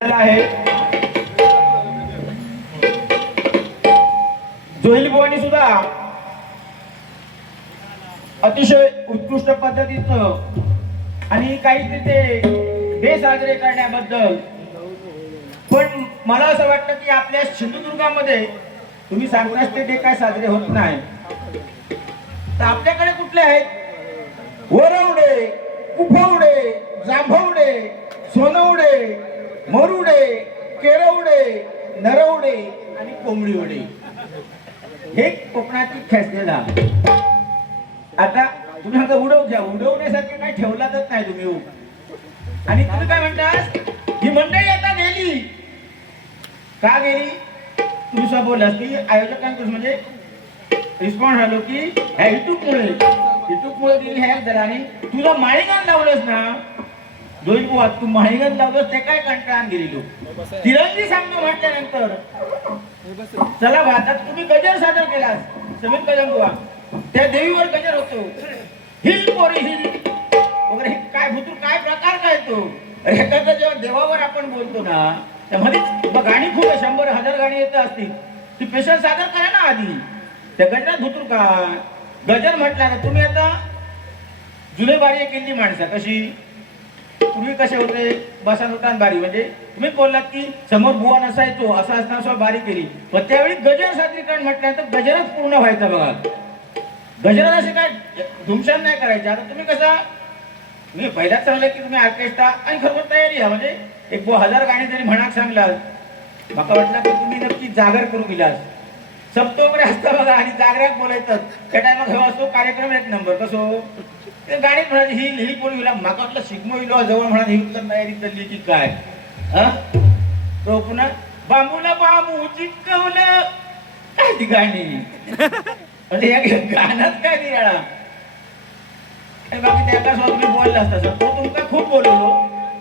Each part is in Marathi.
आहे जोहिल बुवानी सुद्धा अतिशय उत्कृष्ट पद्धतीचं आणि काही तिथे डे साजरे करण्याबद्दल. पण मला असं वाटतं की आपल्या सिंधुदुर्गामध्ये तुम्ही सांगताच ते डे काय साजरे होत नाही, तर आपल्याकडे कुठले आहेत? वरवडे, कुफवडे, जांभवडे, सोनवडे, मरुडे, केरवडे, नरवडे आणि कोंबडीवडे हे कोकणाची खेचलेला. आता तुम्ही आता उडव घ्या, उडवण्यासारखे काही ठेवलाच नाही तुम्ही. आणि तुम्ही काय म्हणता ही मंडळी आता गेली का गेली? तुम्ही स्वतः बोललास की आयोजकांकडून म्हणजे रिस्पॉन्स झालो की ह्या युट्यूबमुळे गेली ह्या जरा. आणि तुझं माळीगान लावलंस ना जोईल बुवा, तू माळीगान लावलंस ते काय कंटाळून गेली. तिरंगी सामना म्हटल्यानंतर चला भारतात तुम्ही गजर सादर केलास समीर कदम बुवा, त्या देवीवर गजर होतो हिल पोरी हिल वगैरे. हे काय भूतूर काय प्रकार काय तो? एखाद्या जेव्हा देवावर आपण बोलतो ना त्यामध्ये गाणी खूप 100,000 गाणी येत असतील, ती स्पेशल सादर करा ना आधी. त्या गजरात भूतूर का गजर म्हटला ना तुम्ही. आता जुलेबारी केली माणसं कशी पूर्वी कसे होते बसा नोटान बारी, म्हणजे तुम्ही बोललात की समोर बुवा नसायचो असं असताना बारी केली. पण त्यावेळी गजर सादरीकरण म्हटल्यानंतर गजरच पूर्ण व्हायचा बघा. गजरात असे काय धुमशान नाही करायचे. आता तुम्ही कसा मी पहिल्याच सांगलं की तुम्ही ऑर्केस्ट्रा आणि खरोखर तयारी आहे, म्हणजे 1000 गाणी जरी म्हणाक सांगलास मला वाटलं की तुम्ही नक्की जागर करू गेलास. सप्तो वगैरे असतं बघा आणि जागराक बोलायचं त्या टायमात हे असतो कार्यक्रम एक नंबर कसो ते गाडीत म्हणाली हिल हिल पोळी हिला. माका वाटलं शिगमो हिलो जवळ म्हणा ही उत्तर तयारी चालली की काय. तो पुन्हा बांबूला बांबू चिटकवलं काय ती गाणी म्हणजे या गाण्यात काय ती याळा बाकी त्याका तुम्ही बोलला असता सर. तो तुमका खूप बोललो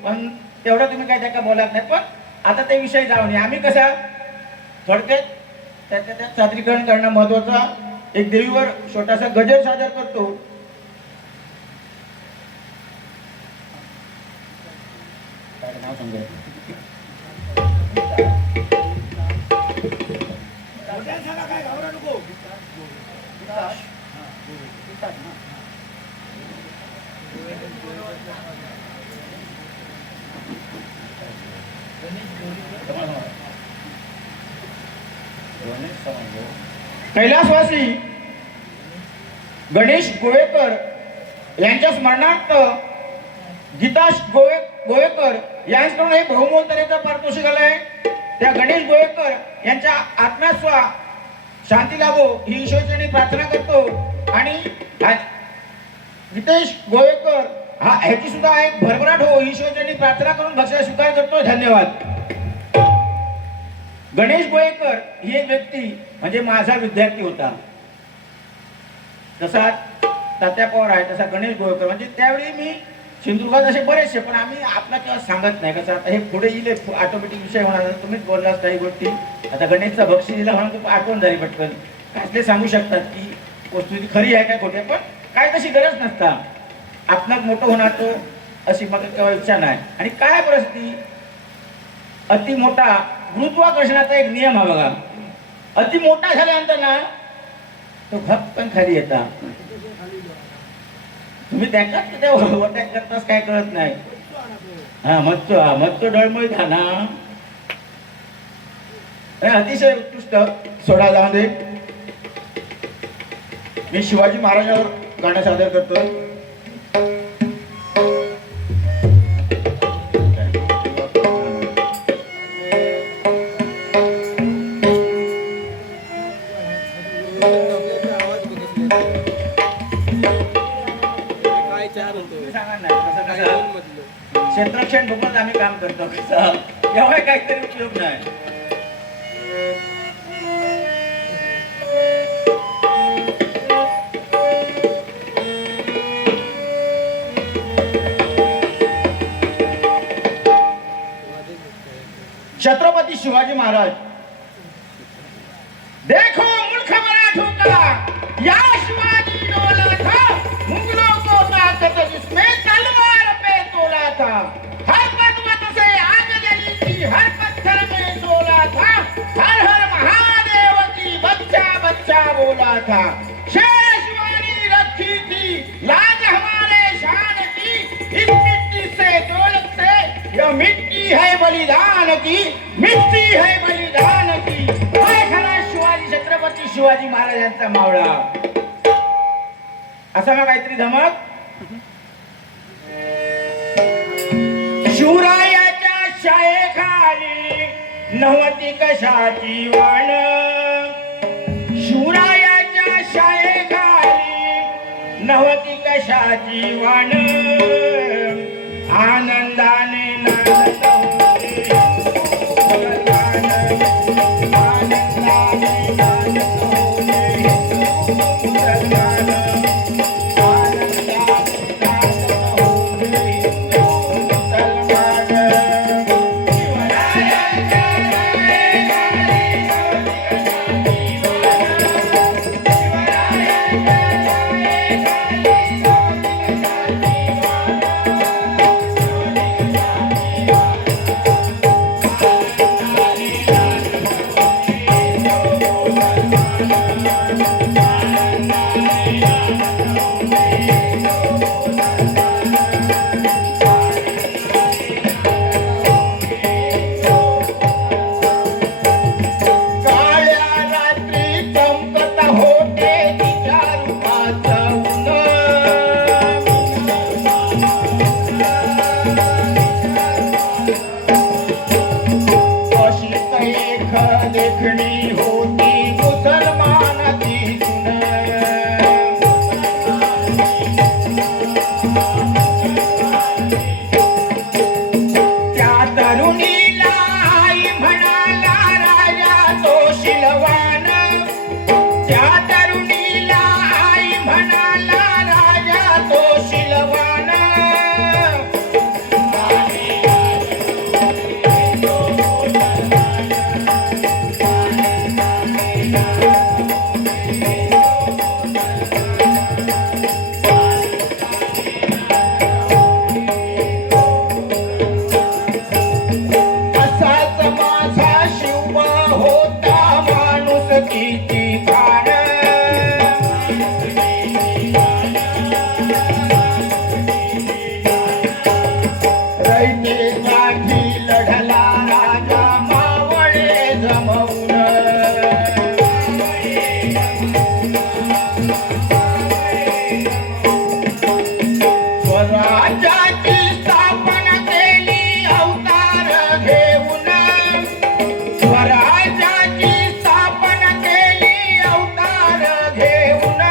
पण तेवढं तुम्ही काय त्याका बोलत नाही. पण आता ते विषय जाऊ नये. आम्ही कसा थोडक्यात त्यात सादरीकरण करणं महत्वाचा. एक देवीवर छोटासा गजर सादर करतो. नाव समजा काय घाबरा नको. कैलासवासी गणेश गोवेकर यांच्या स्मरणार्थ गीताश गोवेकर यांच्याकडून हे बहुमोल तऱ्हेचा पारितोषिक आलंय. त्या गणेश गोवेकर यांच्या आत्म्यास्वा शांती लाभो ही ईश्वरचरणी प्रार्थना करतो. आणि गीतेश गोवेकर ह्याची सुद्धा एक भरभराट हो ईश्वरचरणी प्रार्थना करून भक्ष्याचा स्वीकार करतो. धन्यवाद. गणेश गोवेकर ही एक व्यक्ती म्हणजे माझा विद्यार्थी होता. जसा तात्या पवार आहे तसा गणेश गोवेकर म्हणजे त्यावेळी मी सिंधुदुर्गात असे बरेचसे, पण आम्ही आपला तेव्हा सांगत नाही कसं आता हे पुढे येईल ऑटोमॅटिक विषय होणार. तुम्हीच बोललास काही गोष्टी. आता गणेशचा बक्षीस दिला म्हणून खूप आठवण झाली पटकन. काय ते सांगू शकतात की वस्तू खरी आहे काय खोटे, पण काय तशी गरज नसता. आपणात मोठं होणार तो अशी मग केव्हा इच्छा नाही. आणि काय परिस्थिती अति मोठा गुरुत्वाकर्षणाचा एक नियम हा बघा. अति मोठा झाल्यानंतर ना तो पण खाली येता. तुम्ही त्याच्यात करताच काय कळत नाही. मग तो डळमळीत हा ना अतिशय उत्कृष्ट सोडायला मध्ये मी शिवाजी महाराजांवर गाणं सादर करतो. क्षेत्ररक्षण बघून आम्ही काम करतो एवढा काहीतरी उपयोग नाही. छत्रपती शिवाजी महाराज देखो मुल्क मराठों का या शिवाजी डोला था मुगलों को ताकत जिसमें तलवार पे तोला था. हर मत से आग जली थी हर पत्थर में सोला था, हर हर महादेव की बच्चा बच्चा बोला था। शेषवानी रखी थी लाज हमारे शान की, इस मिट्टी से दौलत से, यह मिट्टी है बलिदान की, मिट्टी है बलिदान की। काय खरा शिवाजी, छत्रपती शिवाजी महाराजांचा मावळा, असा मग काहीतरी धमक। शिवरायाच्या शाळेखाली नव्हती कशाची वाण, शिवरायाच्या शाळेखाली नव्हती कशाची वाण, आनंदाने नाचत होते मुसलमान, आनंदाने नाचत होते मुसलमान, आनंदाने नाचत होते मुसलमान। शिवरायाच्या शाळेखाली नव्हती कशाची वाण, शिवरायाच्या शाळेखाली नव्हती कशाची वाण, देखणी होती मुसलमानाची सुन, त्या तरुणीला आई म्हणाला राजा तो शिलवान, त्या तरुणीला आई म्हणाला राजा तो शिलवान। लढला राजा मावळे जमवून, स्वराज्याची स्थापना केली अवतार घेऊन, स्वराज्याची स्थापना केली अवतार घेऊन।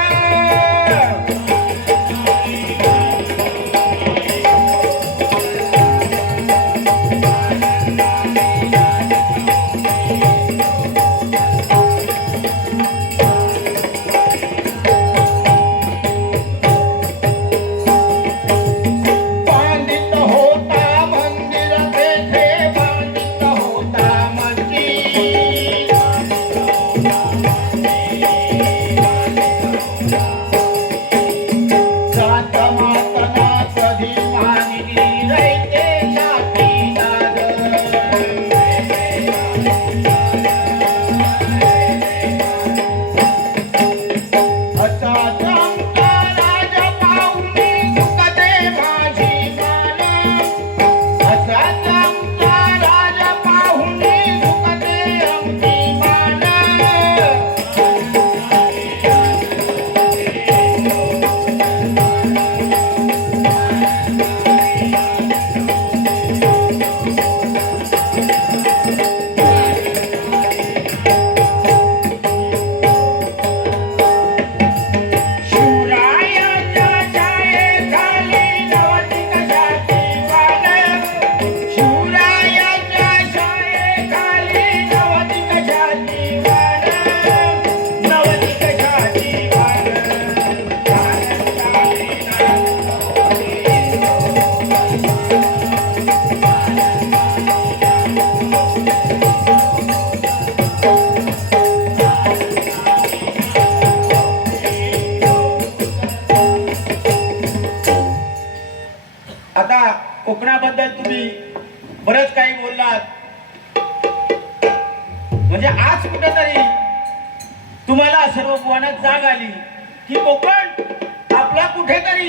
म्हणजे आज कुठेतरी तुम्हाला सर्व बुवांना जाग आली की कोकण आपला कुठेतरी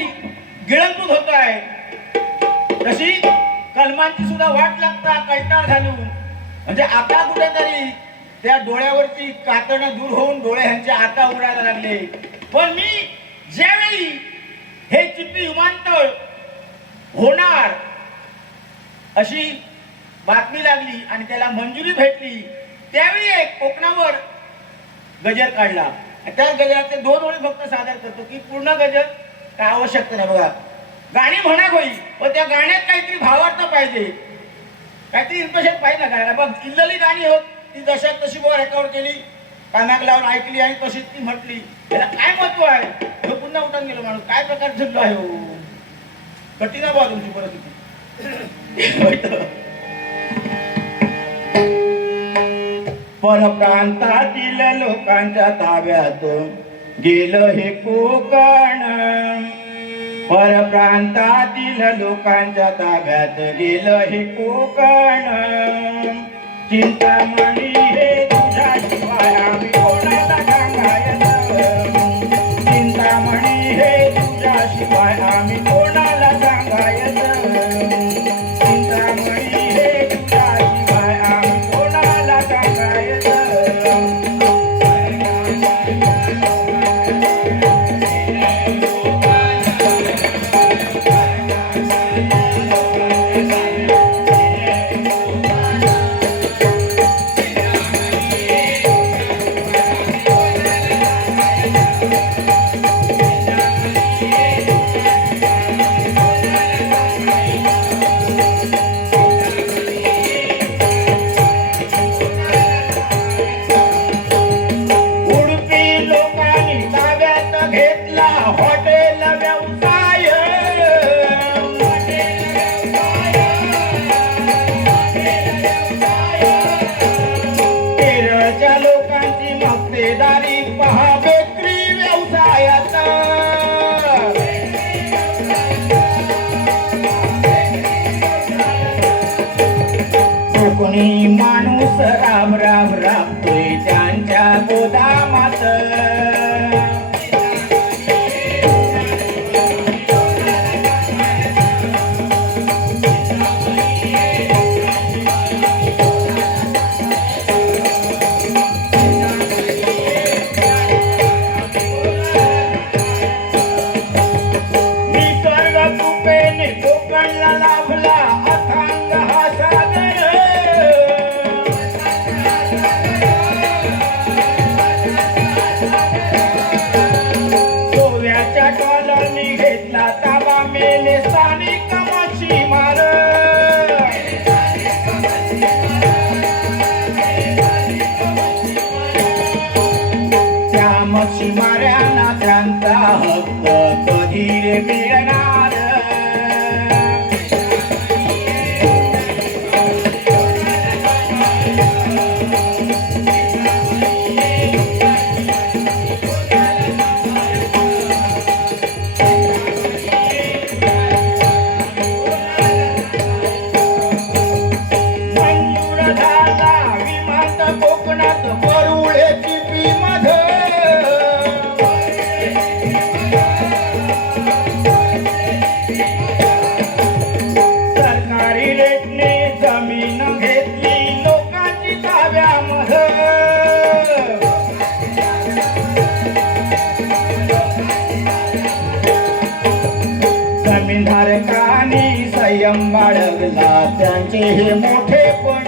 गिळंकृत होत आहे. तशी कलमांची सुद्धा वाट लागता कैतार घालून म्हणजे आता कुठेतरी त्या डोळ्यावरची कातणं दूर होऊन डोळे ह्यांचे आता उघडायला लागले. पण मी ज्यावेळी हे चिपी विमानतळ होणार अशी बातमी लागली आणि त्याला मंजुरी भेटली त्यावेळी एक कोकणावर गजर काढला. त्या गजराचे 2 ओळी फक्त सादर करतो की पूर्ण गजर काय आवश्यकता नाही. बघा गाणी म्हणा होई व त्या गाण्यात काहीतरी भावार्थ पाहिजे, काहीतरी इन्फॉर्मेशन पाहिजे ना. काय बघ इल्लली गाणी होत ती जशात तशी वर रेकॉर्ड केली, कानाक लावून ऐकली आणि तशीच ती म्हटली. त्याला काय महत्व आहे? तो पुन्हा उठून गेलो माणूस. काय प्रकार झुललो आहे हो. कठीण आहे बा तुमची परिस्थिती. परप्रांतातील लोकांच्या ताब्यात गेलं हे कोकण, परप्रांतातील लोकांच्या ताब्यात गेलं हे कोकण. चिंतामणी हे तुझ्याशिवाय आम्ही कोणाला सांगायचं, चिंतामणी हे तुझ्याशिवाय आम्ही कोणाला सांगायचं, चिंतामणी हे तुझ्याशिवाय आम्ही कोणाला सांगायचं. कोणी माणूस राम राम राबतोय त्यांच्या गोदामात. निसर्ग कृपेने कोकणला लाभला अथांग हा सागर. टॉलरनी घेतला ताबा मेले स्थानिक मच्छीमार. त्या मच्छीमारांना त्यांचा हक्क कधी रे मिळणार. सरकारी रेटने जमीन घेतली लोकांची ताब्यामध्ये. जमीनधारकांनी संयम बाळगला त्यांचे हे मोठेपण.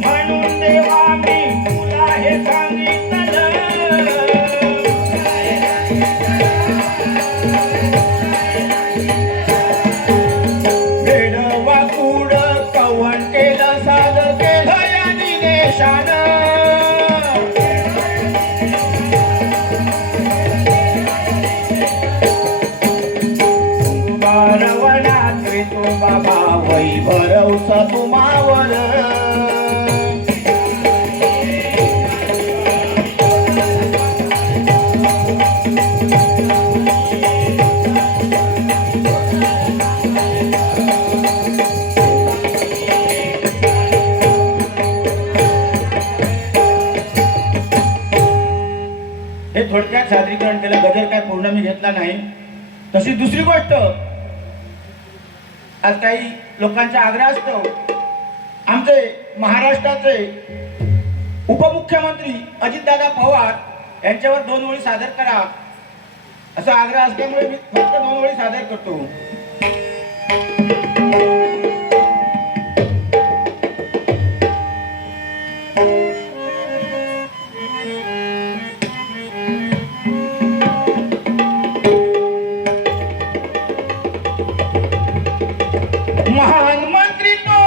म्हणून देवा मी तुला हे सांगितलं. रात्री तो बाबा वै भरवसा तुम्हावर हे थोडक्यात सादरीकरण केलं. गजर काय पूर्ण मी घेतला नाही. तशी दुसरी गोष्ट, आज काही लोकांचा आग्रह असतो, आमचे महाराष्ट्राचे उपमुख्यमंत्री अजितदादा पवार यांच्यावर 2 ओळी सादर करा असा आग्रह असल्यामुळे मी फक्त 2 ओळी सादर करतो. महान मंत्री तो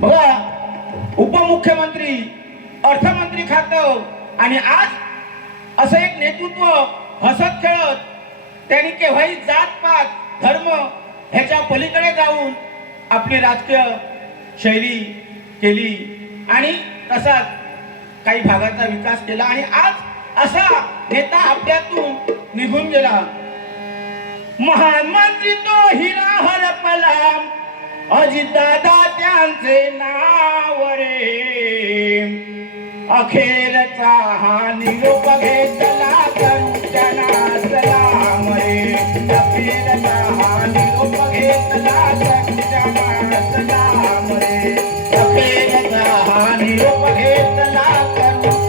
बघा, उपमुख्यमंत्री, अर्थमंत्री खातं, आणि आज असं एक नेतृत्व हसत खेळत त्यांनी केव्हाही जात पात धर्म ह्याच्या पलीकडे जाऊन आपली राजकीय शैली केली आणि तसाच काही भागाचा विकास केला आणि आज असा नेता आपल्यातून निघून गेला. महान मंत्री तो हिरा हरपला, अजितदादा त्यांचे नाव रे. अखेरचा हा निरोप घेतला करुणा सलाम रे. अखेरचा हा निरोप घेतला करुणा सलाम रे. अखेरचा हा निरोप घेतला करुणा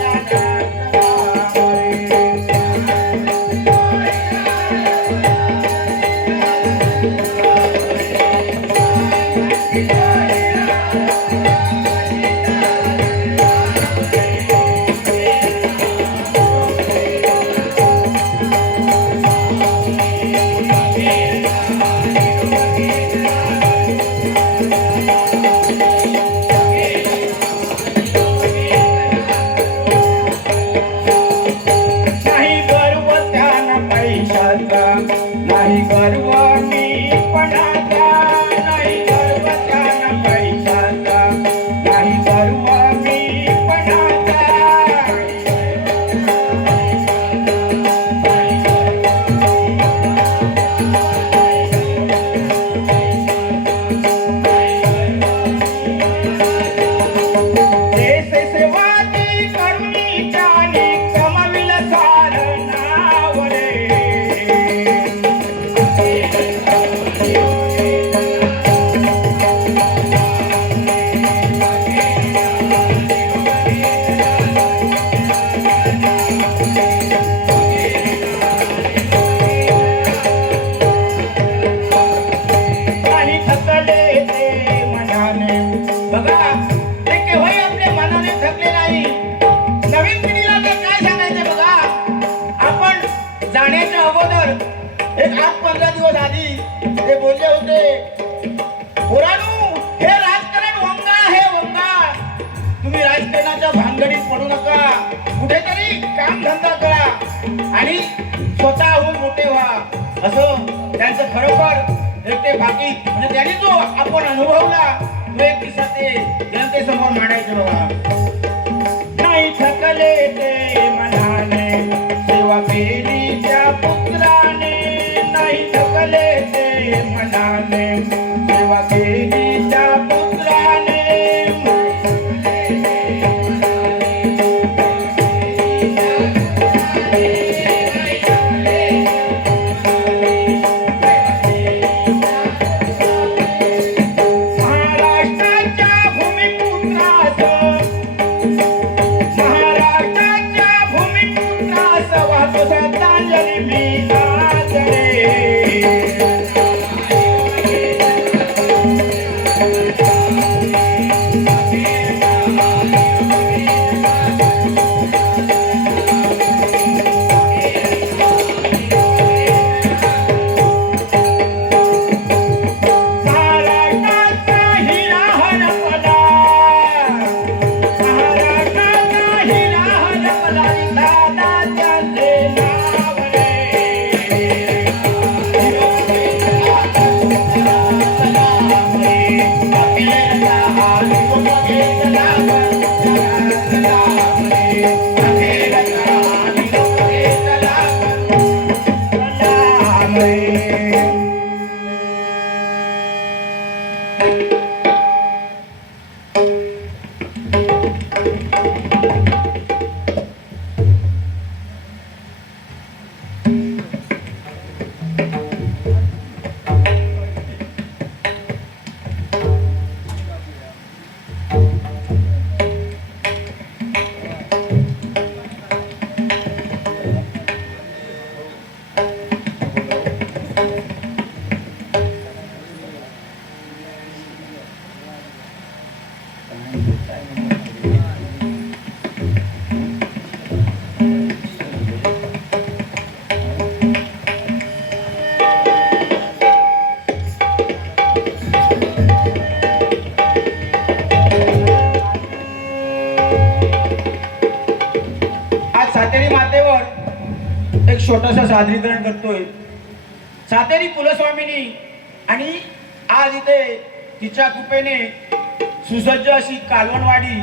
जाण्याच्या अगोदर एक 8-15 दिवस आधी ते बोलले होते, पोरांनो हे राजकारण वंगा आहे वंगा. तुम्ही राजकारणाच्या भानगडीत पडू नका, कुठेतरी काम धंदा करा आणि स्वतःहून मोठे व्हा. असं त्यांचं खरोखर एक ते बाकी म्हणजे त्यांनी जो आपण अनुभवला तो एक किस्सा ते जनतेसमोर मांडायचं बघा. नाही थकले ते मनाने सेवा केली त्या पुत्राने. नाही थकले ते मनाने सेवा केली त्या पुत्राने. श्रद्धांजली मी आज रे. एक छोटंसं सादरीकरण करतोय. सातेरी कुलस्वामिनी आणि आज इथे तिच्या कृपेने सुसज्ज अशी कालवणवाडी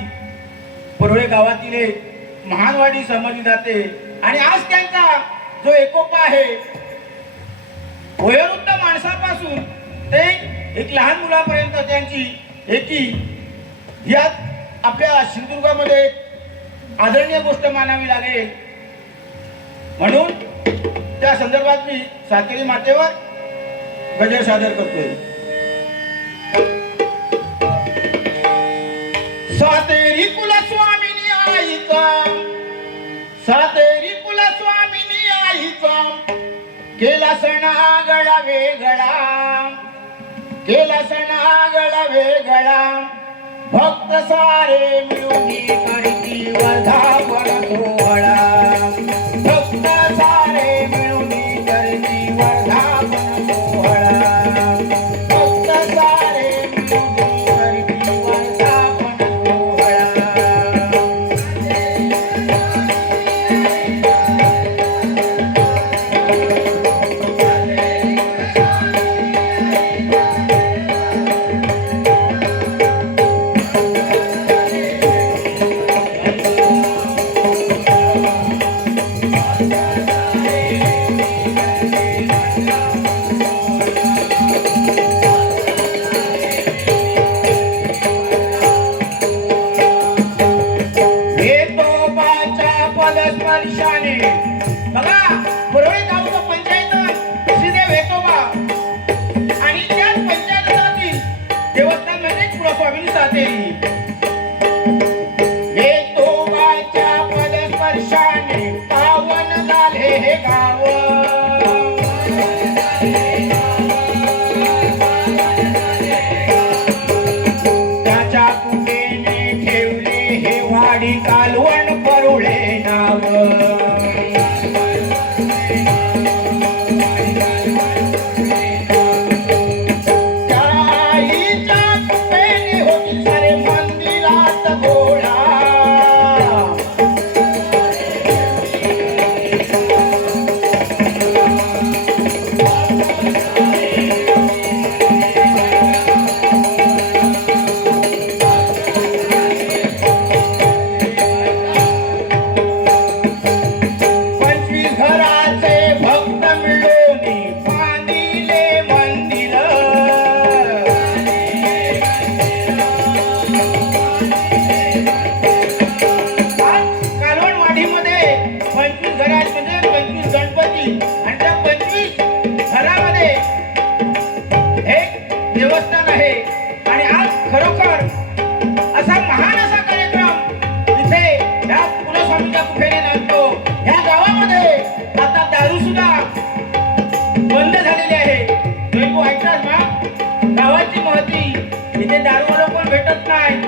परोळे गावातील एक महानवाडी समजली जाते. आणि आज त्यांचा जो एकोपा आहे, वयोवृद्ध माणसापासून ते एक लहान मुलापर्यंत त्यांची एकी, यात आपल्या सिंधुदुर्गामध्ये आदरणीय गोष्ट मानावी लागेल. म्हणून त्या संदर्भात मी सातेरी मातेवर गजर सादर करतोय. सातेरी कुलस्वामिनी आईचा, सातेरी कुलस्वामिनी आईचा केला सण आगळा वेगळा, केला सण आगळा वेगळा. भक्त सारे मिळून करती वर्धापन सोहळा, भक्त सारे मिळून करती वर्धापन सोहळा, भक्त सारे मिळून करती वर्धापन सोहळा. पदस्पर्शाने बघा, परोळे गावचं पंचायत श्रीदेव वेतोबा आणि त्याच पंचायतीतील देवस्थान म्हणजे कुलस्वामिनी सातेरी. वेतोबाच्या पदस्पर्शाने पावन झाले हे गाव, त्याच्या कुटेने ठेवले हे वाडी कालवण परोळे नाव. आईच्या कुपेने होती सारे मंदिरात गोळा, आणि त्या 25 घरामध्ये एक देवस्थान आहे. आणि आज खरोखर असा महान असा कार्यक्रम इथे या कुलस्वामीच्या कुफेने नांदतो. ह्या गावामध्ये आता दारू सुद्धा बंद झालेली आहे. तू ऐकतास ना, गावाची महती इथे दारूवाला पण भेटत नाही.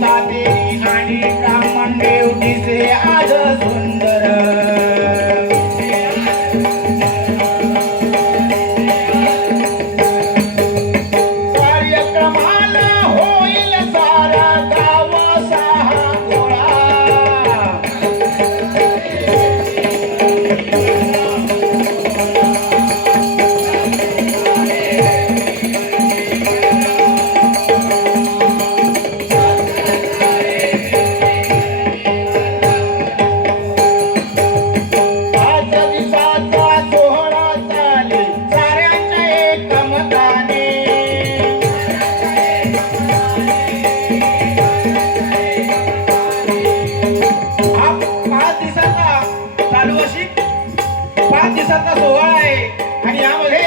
सातेरी आणि ब्राह्मण देव दिसे आज सुंदर. वार्षिक 5 दिवसाचा सोहळा आहे आणि यामध्ये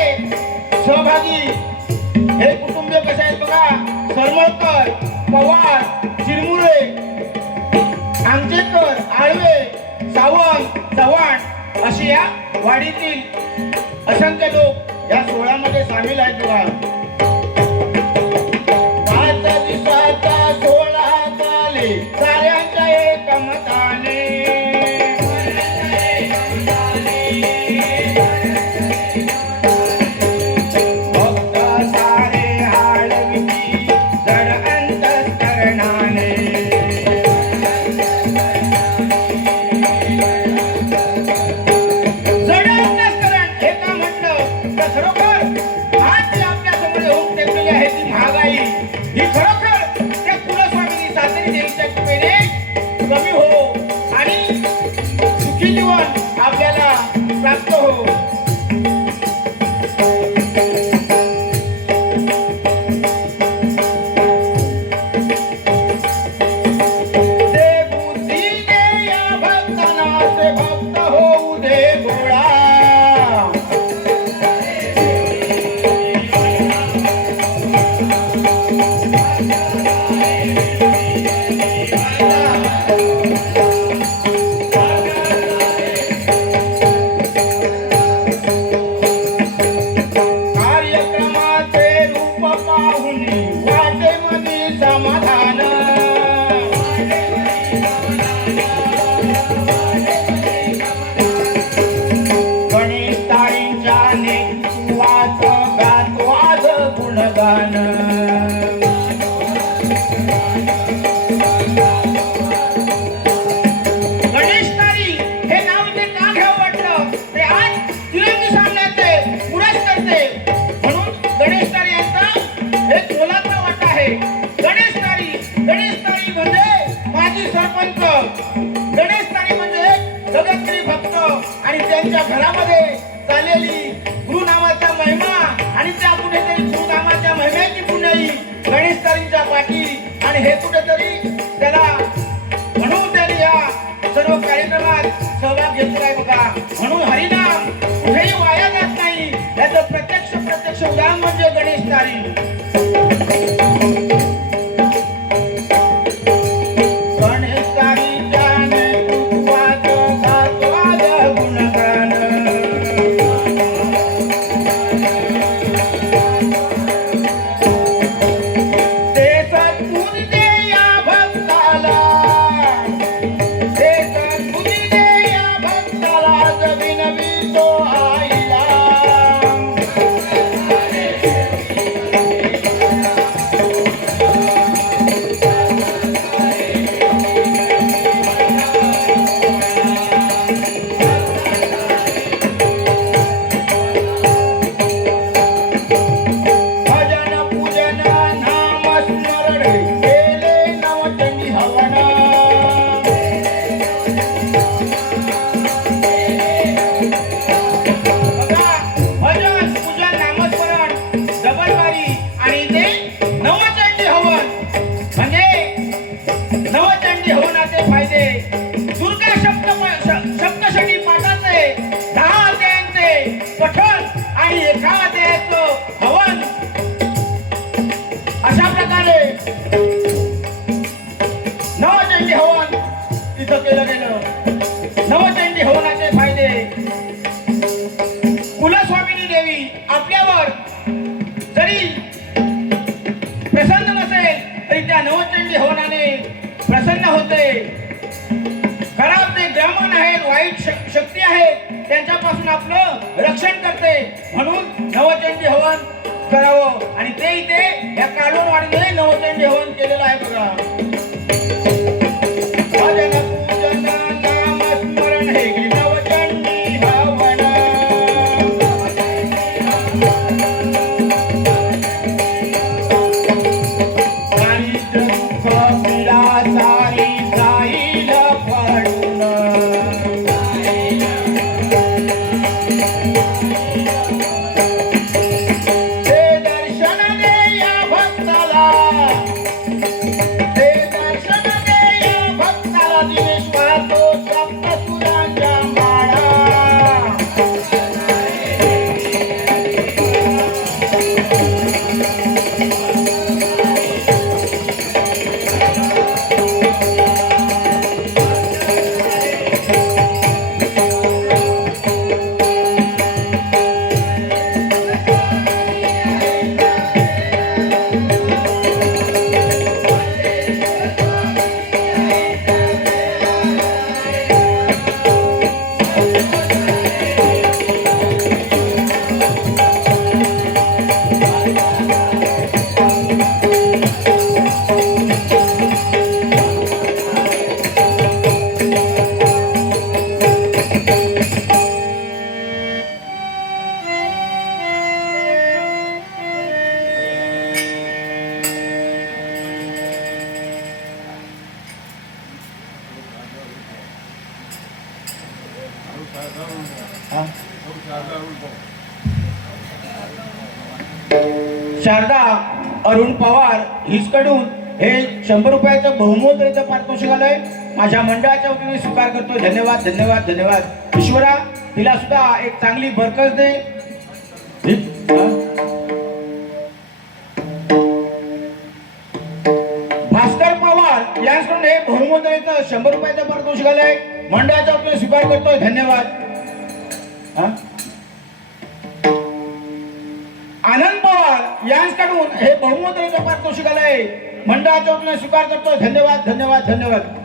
सहभागी हे कुटुंबीय कसे आहेत बघा. सरमळकर, पवार, चिरमुरे, आमचेकर, आळवे, सावंत, चव्हाण अशी या वाडीतील असंख्य लोक या सोहळ्यामध्ये सामील आहेत बघा. 5 दिवसाचा सोहळा झाले साऱ्यांच्या एकमताने. कमी हो आणि सुखी जीवन आपल्याला प्राप्त हो. दे बुद्धी दे या भक्तांना से भक्त होऊ दे गोळा. आणि त्यांच्या घरामध्ये चाललेली गुरु नामाचा महिमा आणि त्या कुठेतरी गुरु नामाच्या महिम्याची पुण्याई गणेशकारींच्या पाठी आणि हे कुठेतरी त्याला म्हणून त्यांनी या सर्व कार्यक्रमात सहभाग घेतला आहे बघा. म्हणून हरिनाम कुठेही वाया जात नाही याचं प्रत्यक्ष उदाहरण म्हणजे गणेशकारी. पठण आणि एखाद्याचं हवन अशा प्रकारे नवचंडी हवन तिथं केलं गेलं. नवचंडी हवनाचे फायदे. कुलस्वामिनी देवी आपल्यावर जरी प्रसन्न नसेल तरी त्या नवचंडी हवनाने प्रसन्न होते. खराब जे ब्राह्मण आहेत, वाईट शक्ती आहेत, त्यांच्यापासून आपलं रक्षण करते. म्हणून नवचंडी हवन करावं आणि ते इथे या काळोवाडीने नवचंडी हवन केलेलं आहे बघा. भजन पूजन नाम स्मरण हे नवचंडी हवन. दारिद्र्य दुःख पीडा सारी जाईल पडून. हा? शारदा अरुण पवार हिचकडून हे 100 रुपयाचं बहुमूल्य पारितोषिक आलंय. माझ्या मंडळाच्या वतीने स्वीकार करतोय. धन्यवाद धन्यवाद धन्यवाद. ईश्वरा तिला सुद्धा एक चांगली बरकत दे. भास्कर पवार यांच्याकडून हे बहुमूल्य 100 रुपयाचं पारितोषिक आलंय. मंडळाच्या वतीने स्वीकार करतोय. धन्यवाद. आनंद पवार यांच्याकडून हे बहुमूल्य पारितोषिक आलंय. मंडळाच्या वतीने स्वीकार करतोय. धन्यवाद धन्यवाद धन्यवाद.